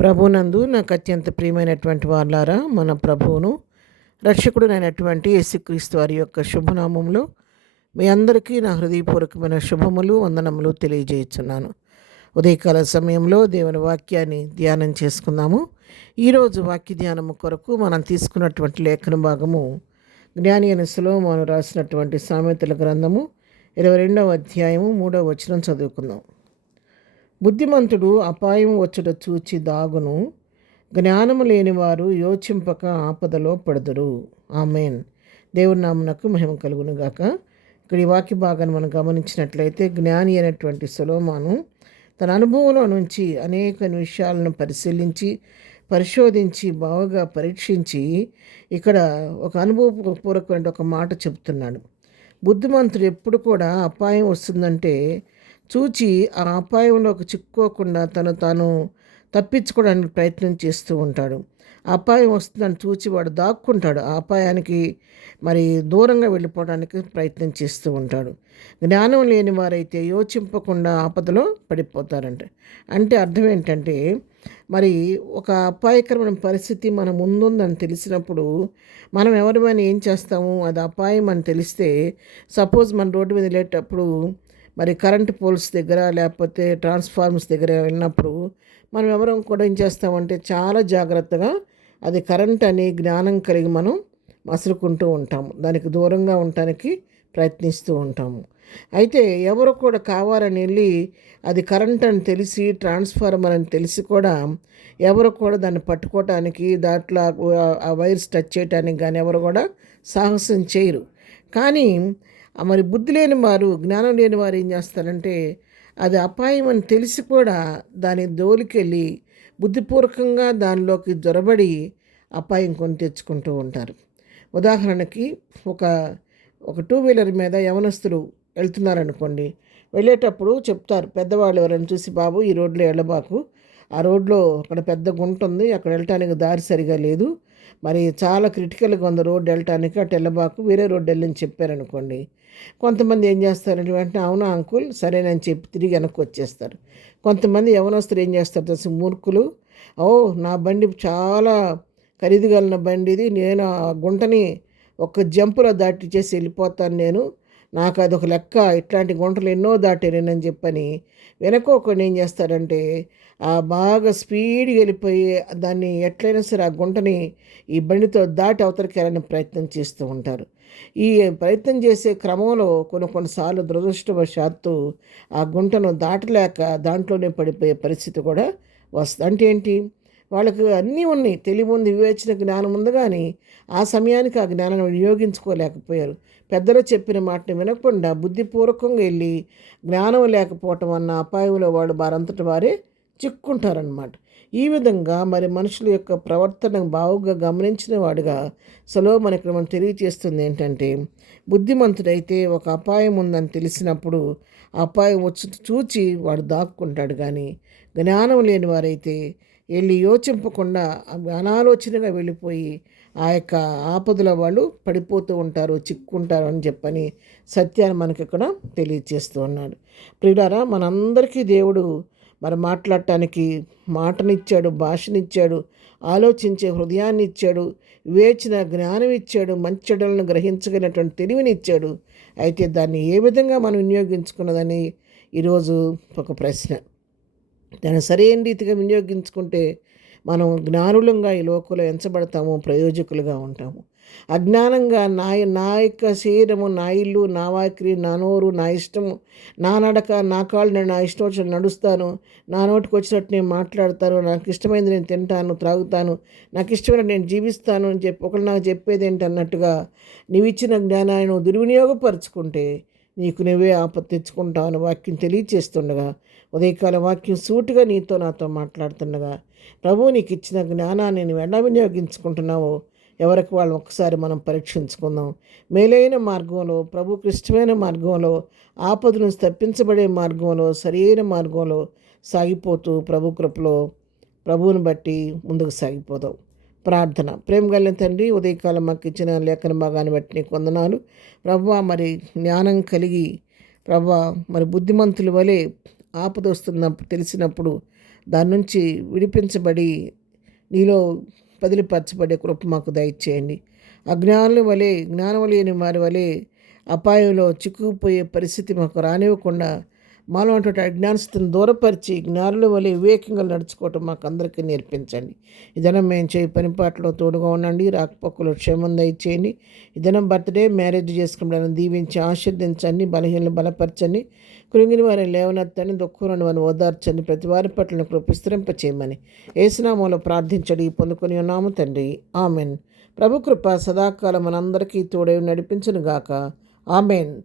ప్రభునందు నాకు అత్యంత ప్రియమైనటువంటి వాళ్ళారా, మన ప్రభువును రక్షకుడునైనటువంటి యేసుక్రీస్తు వారి యొక్క శుభనామంలో మీ అందరికీ నా హృదయపూర్వకమైన శుభములు వందనములు తెలియజేస్తున్నాను. ఉదయకాల సమయంలో దేవుని వాక్యాన్ని ధ్యానం చేసుకుందాము. ఈరోజు వాక్య ధ్యానము కొరకు మనం తీసుకున్నటువంటి లేఖన భాగము జ్ఞాని అయిన సొలొమోను రాసినటువంటి సామెతల గ్రంథము 22వ అధ్యాయము 3వ వచనం చదువుకుందాం. బుద్ధిమంతుడు అపాయం వచ్చుట చూచి దాగును, జ్ఞానము లేనివారు యోచింపక ఆపదలో పడదురు. ఆమేన్. దేవుని నామమునకు మహిమ కలుగును గాక. ఇక్కడ ఈ వాక్య భాగాన్ని మనం గమనించినట్లయితే జ్ఞాని అయినటువంటి సొలొమోను తన అనుభవంలో నుంచి అనేక విషయాలను పరిశోధించి బాగా పరీక్షించి ఇక్కడ ఒక అనుభవపూర్వకమైన ఒక మాట చెప్తున్నాడు. బుద్ధిమంతుడు ఎప్పుడు కూడా అపాయం వస్తుందంటే చూచి ఆ అపాయంలోకి చిక్కుకోకుండా తాను తప్పించుకోవడానికి ప్రయత్నం చేస్తూ ఉంటాడు. అపాయం వస్తుందని చూచి వాడు దాక్కుంటాడు. ఆ అపాయానికి దూరంగా వెళ్ళిపోవడానికి ప్రయత్నం చేస్తూ ఉంటాడు. జ్ఞానం లేని వారైతే యోచింపకుండా ఆపదలో అంటే అర్థం ఏంటంటే ఒక అపాయకరమైన పరిస్థితి మన ముందుందని తెలిసినప్పుడు మనం ఎవరిమైనా ఏం చేస్తాము, అది అపాయం అని తెలిస్తే సపోజ్ మన రోడ్డు మీద వెళ్ళేటప్పుడు కరెంటు పోల్స్ దగ్గర లేకపోతే ట్రాన్స్ఫార్మర్స్ దగ్గర వెళ్ళినప్పుడు మనం ఎవరం కూడా ఏం చేస్తామంటే చాలా జాగ్రత్తగా అది కరెంట్ అని జ్ఞానం కలిగి మనం మసులుకుంటూ ఉంటాము. దానికి దూరంగా ఉండటానికి ప్రయత్నిస్తూ ఉంటాము. అయితే ఎవరు కూడా కావాలని వెళ్ళి అది కరెంట్ అని తెలిసి ట్రాన్స్ఫార్మర్ అని తెలిసి కూడా ఎవరు కూడా దాన్ని పట్టుకోవటానికి దాంట్లో ఆ వైర్స్ టచ్ చేయటానికి కానీ ఎవరు కూడా సాహసం చేయరు. కానీ బుద్ధి లేని వారు, జ్ఞానం లేని వారు ఏం చేస్తారంటే అది అపాయం అని తెలిసి కూడా దాని దోలికెళ్ళి బుద్ధిపూర్వకంగా దానిలోకి జొరబడి అపాయం కొని తెచ్చుకుంటూ ఉంటారు. ఉదాహరణకి ఒక టూ వీలర్ మీద యవనస్తులు వెళ్తున్నారనుకోండి. వెళ్ళేటప్పుడు చెప్తారు పెద్దవాళ్ళు ఎవరైనా చూసి, బాబు ఈ రోడ్లో వెళ్ళబాకు, ఆ రోడ్లో అక్కడ పెద్ద గుంట ఉంది, అక్కడ వెళ్ళటానికి దారి సరిగా లేదు, చాలా క్రిటికల్గా ఉంది రోడ్డు వెళ్ళటానికి, అటు వెళ్ళబాకు, వేరే రోడ్డు వెళ్ళని చెప్పారనుకోండి. కొంతమంది ఏం చేస్తారంటే వెంటనే అవునా అంకుల్ సరేనని చెప్పి తిరిగి వెనక్కి వచ్చేస్తారు. కొంతమంది యవనస్తులు ఏం చేస్తారు తెలిసి మూర్ఖులు, నా బండి చాలా ఖరీదుగలిగిన బండి ఇది, నేను ఆ గుంటని ఒక జంపులో దాటి చేసి వెళ్ళిపోతాను, నాకు అదొక లెక్క, ఇట్లాంటి గుంటలు ఎన్నో దాటానని చెప్పని వెనకోకొని ఏం చేస్తారంటే బాగా స్పీడ్గా వెళ్ళిపోయి దాన్ని ఎట్లయినా సరే ఆ గుంటని ఈ బండితో దాటి అవతలికి వెళ్ళని ప్రయత్నం చేస్తూ ఉంటారు. ఈ ప్రయత్నం చేసే క్రమంలో కొన్నిసార్లు దురదృష్టవశాత్తు ఆ గుంటను దాటలేక దాంట్లోనే పడిపోయే పరిస్థితి కూడా వస్తుంది. అంటే ఏంటి, వాళ్ళకి అన్నీ ఉన్నాయి, తెలివి ఉంది, వివేచన జ్ఞానం ఉంది, కానీ ఆ సమయానికి ఆ జ్ఞానాన్ని వినియోగించుకోలేకపోయారు. పెద్దలు చెప్పిన మాటని వినకుండా బుద్ధిపూర్వకంగా వెళ్ళి జ్ఞానం లేకపోవటం అన్న అపాయంలో వాడు వారంతటి వారే చిక్కుంటారనమాట. ఈ విధంగా మనుషుల యొక్క ప్రవర్తన బావుగా గమనించిన వాడుగా సొలొమోను ఇక్కడ మనం తెలియజేస్తుంది ఏంటంటే, బుద్ధిమంతుడైతే ఒక అపాయం ఉందని తెలిసినప్పుడు అపాయం వచ్చి చూచి వాడు దాక్కుంటాడు. కానీ జ్ఞానం లేని వారైతే వెళ్ళి యోచింపకుండా అనాలోచనగా వెళ్ళిపోయి ఆ యొక్క ఆపదలో వాళ్ళు పడిపోతూ ఉంటారు, చిక్కుంటారు అని చెప్పని సత్యాన్ని మనకి ఇక్కడ తెలియజేస్తూ ఉన్నాడు. ప్రియులారా, మనందరికీ దేవుడు మాట్లాడటానికి మాటనిచ్చాడు, భాషనిచ్చాడు, ఆలోచించే హృదయాన్ని ఇచ్చాడు, వివేచన జ్ఞానం ఇచ్చాడు, మంచి చెడులను గ్రహించగలిగినటువంటి తెలివిని ఇచ్చాడు. అయితే దాన్ని ఏ విధంగా మనం వినియోగించుకున్నదని ఈరోజు ఒక ప్రశ్న. దాన్ని సరైన రీతిగా వినియోగించుకుంటే మనం జ్ఞానులంగా ఈ లోకంలో ఎంచబడతాము, ప్రయోజకులుగా ఉంటాము. అజ్ఞానంగా నా యొక్క శరీరము, నా ఇల్లు, నా వాకిలి, నా నోరు, నా ఇష్టము, నా నడక, నా కాళ్ళు, నా ఇష్టం వచ్చినట్టు నడుస్తాను, నా నోటికి వచ్చినట్టు నేను మాట్లాడతాను, నాకు ఇష్టమైనది నేను తింటాను, త్రాగుతాను, నాకు ఇష్టమైన నేను జీవిస్తాను అని చెప్పి ఒకళ్ళు నాకు చెప్పేది ఏంటి అన్నట్టుగా నీవు ఇచ్చిన జ్ఞానాన్ని నువ్వు దుర్వినియోగపరుచుకుంటే నీకు నువ్వే ఆపత్తి తెచ్చుకుంటావు అని వాక్యం తెలియచేస్తుండగా, ఉదయకాల వాక్యం సూటిగా నాతో మాట్లాడుతుండగా, ప్రభువు నీకు ఇచ్చిన జ్ఞానాన్ని నువ్వు ఎలా వినియోగించుకుంటున్నావో ఎవరికి వాళ్ళు ఒక్కసారి మనం పరీక్షించుకుందాం. మేలైన మార్గంలో, ప్రభువుకి ఇష్టమైన మార్గంలో, ఆపద నుంచి తప్పించబడే మార్గంలో, సరైన మార్గంలో సాగిపోతూ ప్రభు కృపలో ప్రభువుని బట్టి ముందుకు సాగిపోదాం. ప్రార్థన. ప్రేమ కలిగిన తండ్రి, ఉదయకాలం మాకు ఇచ్చిన లేఖన భాగాన్ని బట్టి నీకు వందనాలు. ప్రభువా, జ్ఞానం కలిగి ప్రభువా బుద్ధిమంతుల వలె ఆపద వస్తున్నప్పుడు తెలిసినప్పుడు దాని నుంచి విడిపించబడి నీలో పదిలిపరచబడే కృప మాకు దయచేయండి. జ్ఞానం లేని వారి వలె అపాయంలో చిక్కుకుపోయే పరిస్థితి మాకు రానివ్వకుండా మాలో అటువంటి అజ్ఞానస్థితిని దూరపరిచి జ్ఞానుల వలె వివేకంగా నడుచుకోవటం మాకు అందరికీ నేర్పించండి. ఇదనం మేము చేయి పనిపాట్లో తోడుగా ఉండండి. రాకపోకలు క్షేమం దయచేయండి. ఇదనం బర్త్డే మ్యారేజ్ చేసుకుని దీవించి ఆశీర్దించండి. బలహీనలు బలపరచండి. కృంగిని వారిని లేవనెత్తండి. దుఃఖంలోని వారిని ఓదార్చండి. ప్రతి వారి పట్ల కృప విస్తరింపచేయమని యేసునామములో ప్రార్థించడి పొందుకొని ఉన్నాము తండ్రి. ఆమెన్. ప్రభు కృప సదాకాలం మనందరికీ తోడై నడిపించునుగాక. ఆమెన్.